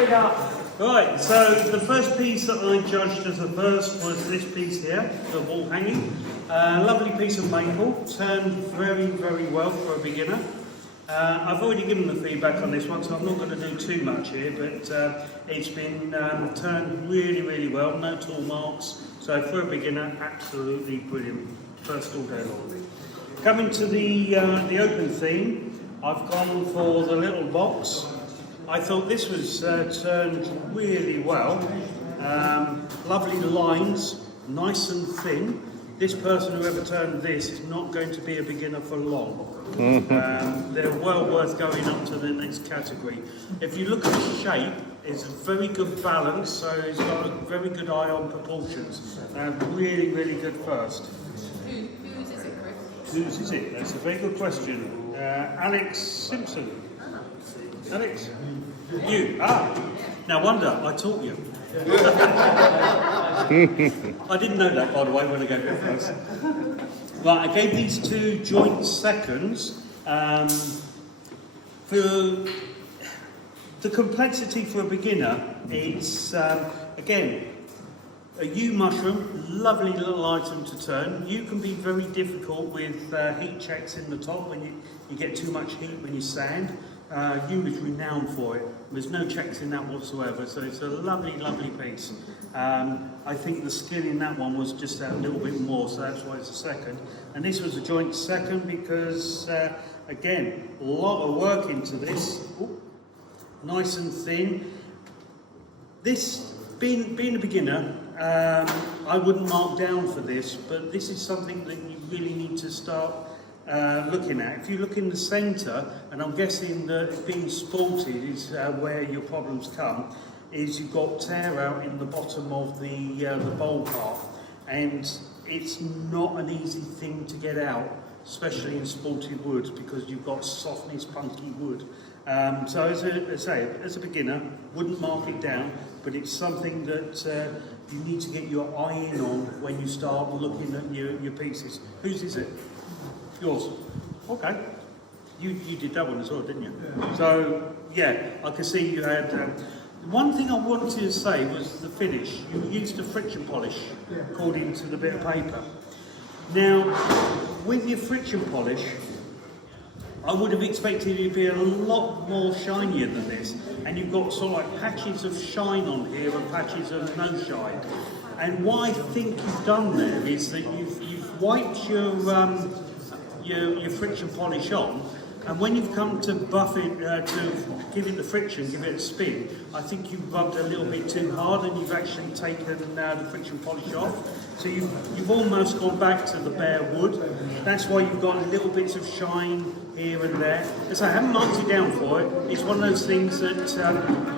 Right, so the first piece that I judged as the first was this piece here, the wall hanging. Lovely piece of maple, turned very, very well for a beginner. I've already given the feedback on this one, so I'm not going to do too much here, but it's been turned really, really well, no tool marks. So for a beginner, absolutely brilliant. First all day long. Coming to the open theme, I've gone for the little box. I thought this was turned really well. Lovely lines, nice and thin. This person who ever turned this is not going to be a beginner for long. They're well worth going up to the next category. If you look at the shape, it's a very good balance, so it's got a very good eye on proportions. Really, really good first. Whose is it, Chris? Whose is it? That's a very good question. Alex Simpson. Alex? You? No wonder, I taught you. I didn't know that, by the way, when I gave it first. Right, I gave these two joint seconds. For the complexity for a beginner, it's, again, a yew mushroom, lovely little item to turn. You can be very difficult with heat checks in the top when you get too much heat when you sand. Yew is renowned for it. There's no checks in that whatsoever, so it's a lovely, lovely piece. I think the skill in that one was just a little bit more, so that's why it's a second. And this was a joint second because, again, a lot of work into this. Ooh, nice and thin. This, being a beginner, I wouldn't mark down for this, but this is something that you really need to start looking at. If you look in the centre, and I'm guessing that being sported is where your problems come, is you've got tear out in the bottom of the bowl part, and it's not an easy thing to get out, especially in sported wood, because you've got softness, punky wood. So as a beginner, wouldn't mark it down, but it's something that you need to get your eye in on when you start looking at your pieces. Whose is it? Yours. Okay. You did that one as well, didn't you? Yeah. So, yeah, I can see you had... one thing I wanted to say was the finish. You used a friction polish, according to the bit of paper. Now, with your friction polish, I would have expected it to be a lot more shinier than this. And you've got sort of like patches of shine on here and patches of no shine. And what I think you've done there is that you've wiped your friction polish on, and when you've come to buff it, to give it the friction, give it a spin, I think you've rubbed a little bit too hard and you've actually taken the friction polish off. So you've almost gone back to the bare wood. That's why you've got little bits of shine here and there. As I haven't marked it down for it, it's one of those things that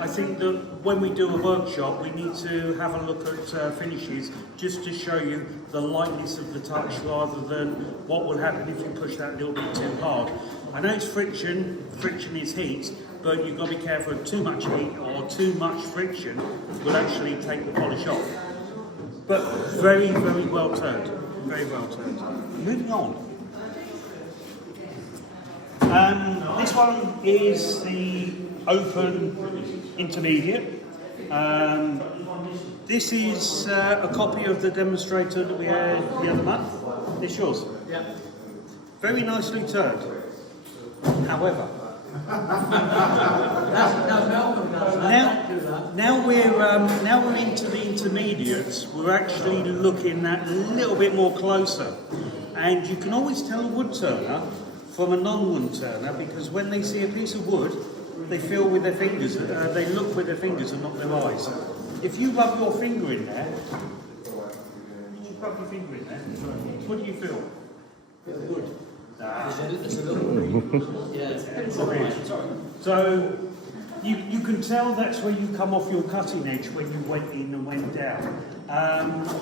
I think that when we do a workshop, we need to have a look at finishes just to show you the lightness of the touch rather than what will happen if you push that a little bit too hard. I know it's friction is heat, but you've got to be careful of too much heat or too much friction will actually take the polish off. But very, very well turned. Very well turned. Moving on. This one is the open intermediate. This is a copy of the demonstrator that we had the other month. It's yours. Yeah. Very nicely turned. However, now we're into the intermediates. We're actually looking at a little bit more closer, and you can always tell a wood turner from a non-wood turner because when they see a piece of wood, they feel with their fingers. They look with their fingers and not their eyes. If you rub your finger in there, what do you feel? Wood. It's a little So you can tell that's where you come off your cutting edge when you went in and went down.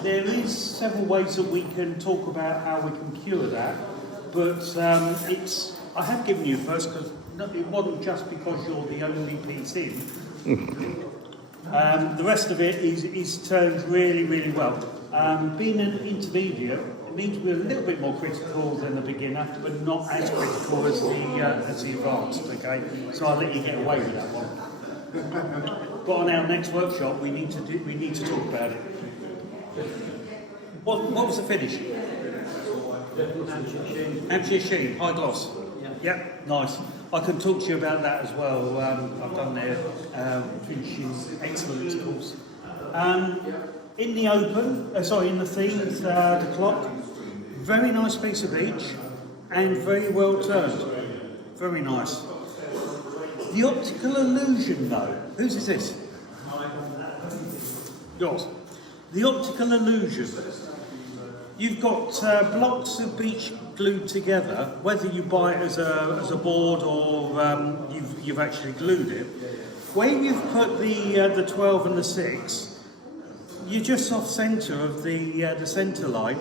There is several ways that we can talk about how we can cure that, but I have given you first because it wasn't just because you're the only piece in. The rest of it is turned really, really well. Being an intermediate, it means we're a little bit more critical than the beginner, but not as critical as the advanced, okay? So I'll let you get away with that one. But on our next workshop, we need to talk about it. What was the finish? Hampshire sheen, high gloss. Yep, nice. I can talk to you about that as well. I've done their finishing excellence course. In the open, in the themes, the clock, very nice piece of each and very well turned. Very nice. The optical illusion though, whose is this? Yours. The optical illusion. You've got blocks of beech glued together, whether you buy it as a board or you've actually glued it. Where you've put the 12 and the 6, you're just off centre of the centre line,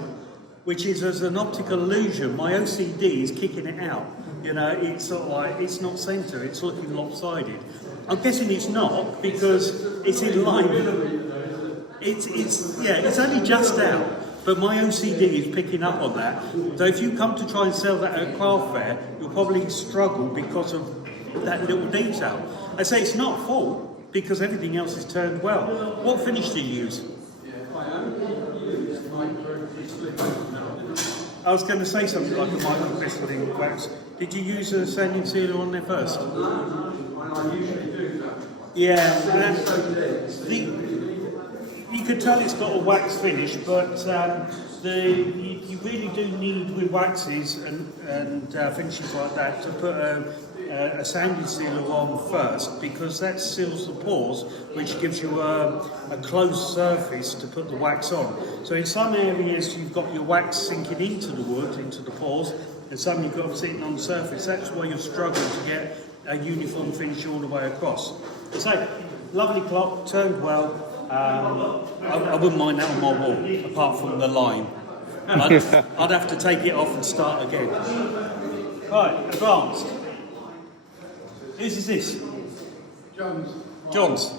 which is as an optical illusion. My OCD is kicking it out. You know, it's sort of like it's not centre; it's looking lopsided. I'm guessing it's not because it's in line. It's only just out. But my OCD is picking up on that. So if you come to try and sell that at a craft fair, you'll probably struggle because of that little detail. I say it's not fault because everything else is turned well. What finish do you use? I was going to say something like a microcrystalline wax. Did you use a sanding sealer on there first? Yeah. You can tell it's got a wax finish, but you really do need with waxes and finishes like that to put a sanding sealer on first, because that seals the pores, which gives you a closed surface to put the wax on. So in some areas you've got your wax sinking into the wood, into the pores, and some you've got them sitting on the surface. That's why you're struggling to get a uniform finish all the way across. So, lovely clock, turned well. I wouldn't mind that on my wall, apart from the line. I'd have to take it off and start again. Right, advanced. Whose is this? John's.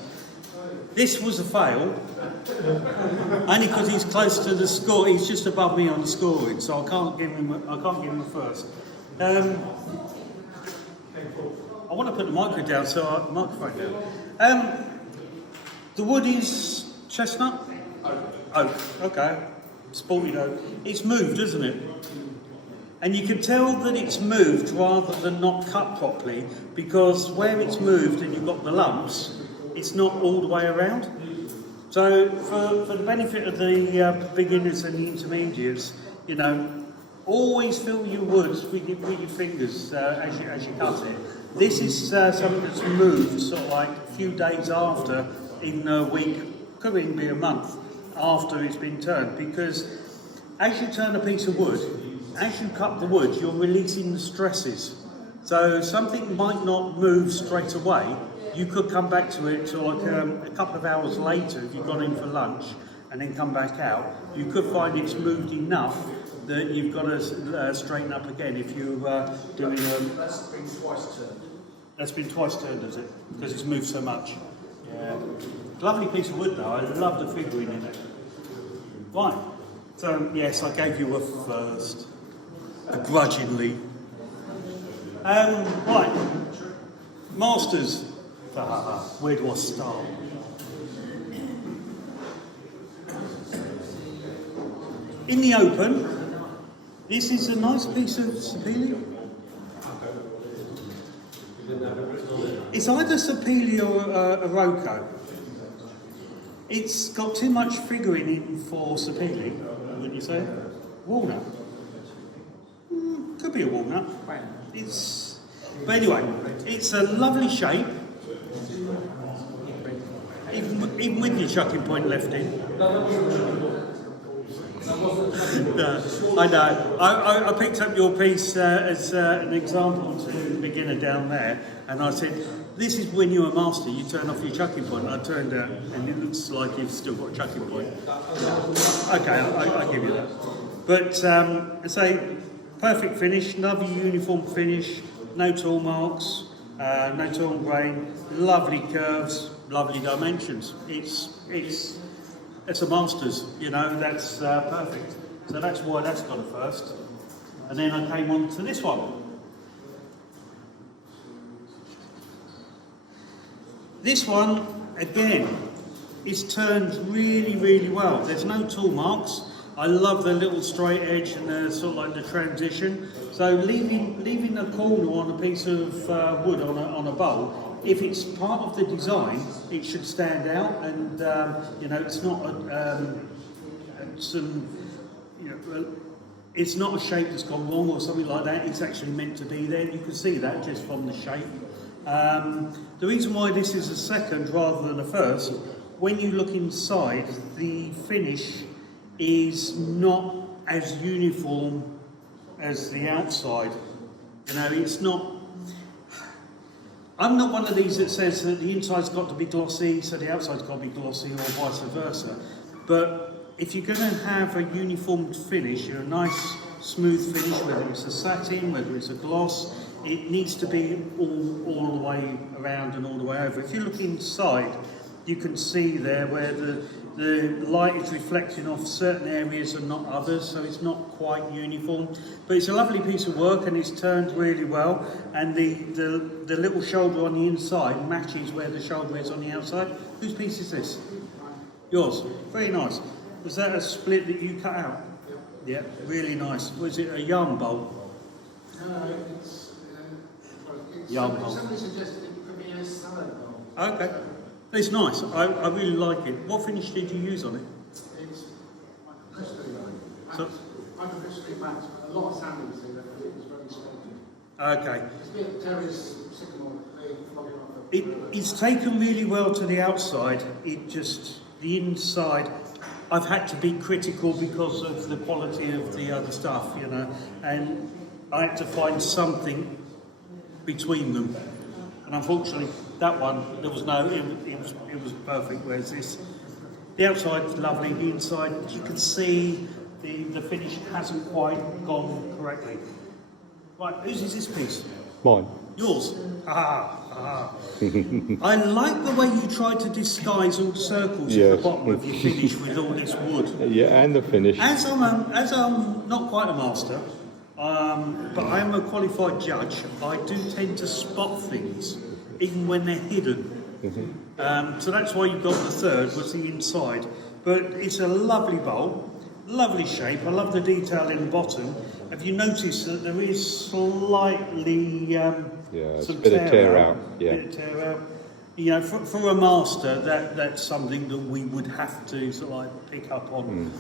This was a fail, only because he's close to the score. He's just above me on the scoring, so I can't give him a first. I want to put the microphone down. The wood is chestnut? Oak, okay. Sporty oak. It's moved, isn't it? And you can tell that it's moved rather than not cut properly, because where it's moved and you've got the lumps, it's not all the way around. So for the benefit of the beginners and the intermediates, you know, always feel your wood with your fingers as you cut it. This is something that's moved sort of like a few days after, in a week, could even be a month after it's been turned, because as you turn a piece of wood, as you cut the wood, you're releasing the stresses. So something might not move straight away. You could come back to it like a couple of hours later if you've gone in for lunch and then come back out. You could find it's moved enough that you've got to straighten up again if you're doing That's been twice turned. That's been twice turned, is it? Because it's moved so much. Yeah. Lovely piece of wood though, I love the figurine in it. Right, so yes, I gave you a first, begrudgingly. Right, Masters. Where do I start? In the open, this is a nice piece of sapele. It's either sapele or a Rocco. It's got too much figuring in for sapele, wouldn't you say? Walnut. Could be a walnut. But anyway, it's a lovely shape. Even with your chucking point left in. No, I know. I picked up your piece as an example to the beginner down there, and I said, this is when you're a master, you turn off your chucking point. And I turned out, and it looks like you've still got a chucking point. Okay, I give you that. But I say, perfect finish, lovely uniform finish, no tool marks, no tool grain, lovely curves, lovely dimensions. It's a master's, you know, that's perfect. So that's why that's got a first. And then I came on to this one. This one, again, it's turned really, really well. There's no tool marks. I love the little straight edge and the sort of like the transition. So leaving a corner on a piece of wood on a bowl, if it's part of the design, it should stand out, and you know, it's not it's not a shape that's gone wrong or something like that. It's actually meant to be there. You can see that just from the shape. The reason why this is a second rather than a first, when you look inside, the finish is not as uniform as the outside. You know, it's not. I'm not one of these that says that the inside's got to be glossy, so the outside's got to be glossy, or vice versa. But if you're going to have a uniform finish, a nice smooth finish, whether it's a satin, whether it's a gloss, it needs to be all the way around and all the way over. If you look inside, you can see there where the light is reflecting off certain areas and not others, so it's not quite uniform. But it's a lovely piece of work, and it's turned really well. And the little shoulder on the inside matches where the shoulder is on the outside. Whose piece is this? Yours. Very nice. Was that a split that you cut out? Yeah, really nice. Was it a yarn bowl? No, it's yarn bowl. Somebody suggested it could be a salad bowl. Okay. It's nice. I really like it. What finish did you use on it? It's artificially matte, but a lot of sandals in it, and it was very spongy. Okay. It's a bit terrace sycamore, It's taken really well to the outside. It just, the inside, I've had to be critical because of the quality of the other stuff, you know, and I had to find something between them. And unfortunately, that one, there was no, it was perfect, whereas this, the outside is lovely, the inside, you can see the finish hasn't quite gone correctly. Right, whose is this piece? Mine. Yours? I like the way you tried to disguise all the circles at the bottom of your finish with all this wood. Yeah, and the finish. As I'm not quite a master, but I am a qualified judge, I do tend to spot things, even when they're hidden. So that's why you got the third, was the inside. But it's a lovely bowl, lovely shape. I love the detail in the bottom. Have you noticed that there is slightly it's some a bit of tear out. Yeah. Bit of tear out. You know, for a master, that's something that we would have to sort of like pick up on.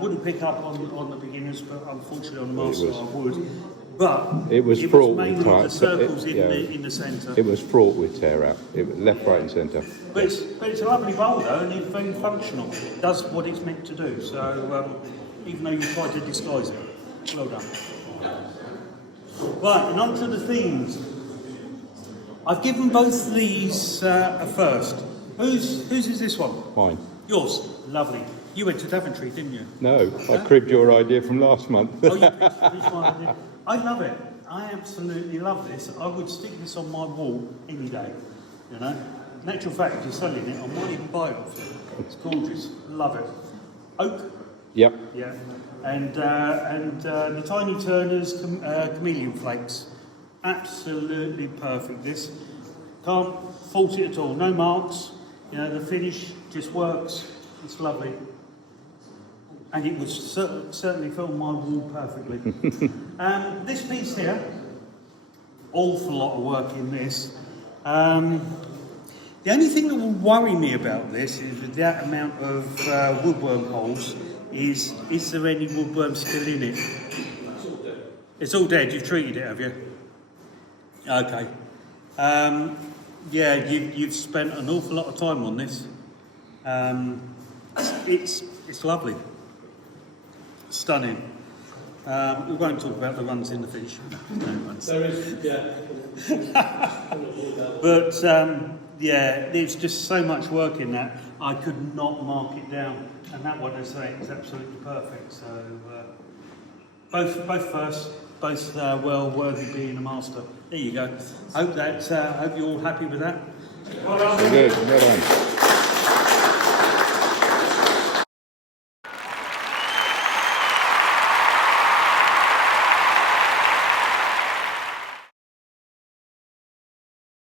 Wouldn't pick up on the beginners, but unfortunately on the master I would. But it was fraught mainly with the circles in the centre. It was fraught with tear out. It was left, right, and centre. But it's a lovely bowl though, and it's very functional. It does what it's meant to do. So even though you try to disguise it, well done. Right, and on to the themes. I've given both of these a first. Whose is this one? Mine. Yours. Lovely. You went to Daventry, didn't you? No, I cribbed your idea from last month. Oh, you picked this one, didn't you? I love it. I absolutely love this. I would stick this on my wall any day. You know. In actual fact, if you're selling it, I might even buy it off you. It's gorgeous. Love it. Oak. Yep. Yeah. And the Tiny Turner's chameleon flakes. Absolutely perfect. This can't fault it at all. No marks. You know, the finish just works. It's lovely. And it would certainly fill my wall perfectly. This piece here, awful lot of work in this. The only thing that will worry me about this is with that amount of woodworm holes is there any woodworm still in it? It's all dead. You've treated it, have you? Okay. Yeah, you've spent an awful lot of time on this. It's lovely. Stunning. We won't talk about the runs in the finish. There is, yeah. But yeah, there's just so much work in that. I could not mark it down, and that one, as I say, is absolutely perfect. So both first, both well worthy being a master. There you go. Hope you're all happy with that. Good. Well done.